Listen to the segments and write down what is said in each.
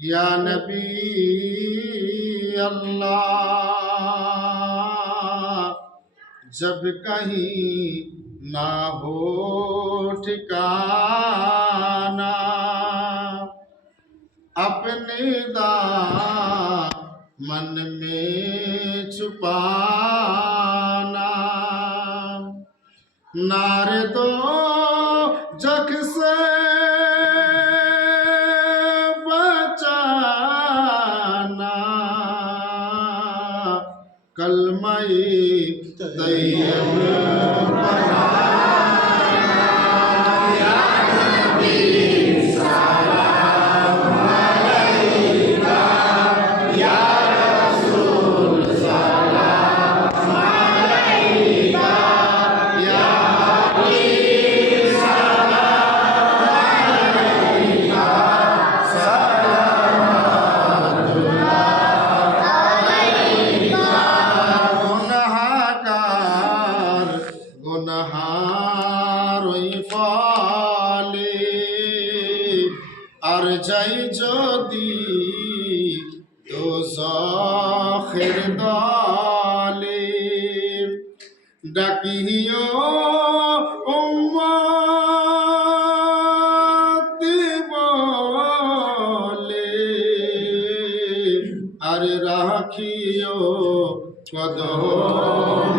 या नबी अल्लाह। जब कहीं ना हो ठिकाना अपने दामन में छुपाना, नारे दो जग से बचाना, कलमा-ए तैयब আর যাই যদি দোজখের দলে, ডাকিও উম্মতি বলে, আর রাখিও কদম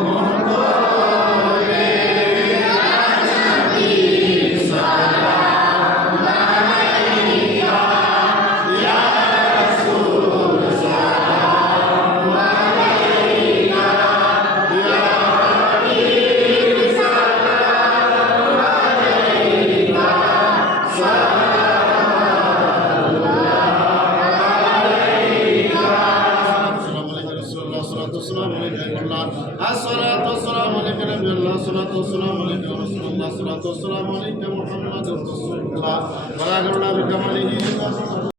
তলে। الصلاة والسلام عليك نبي الله، الصلاة والسلام عليك رسول الله، الصلاة والسلام عليك محمد رسول الله، ولا بكماله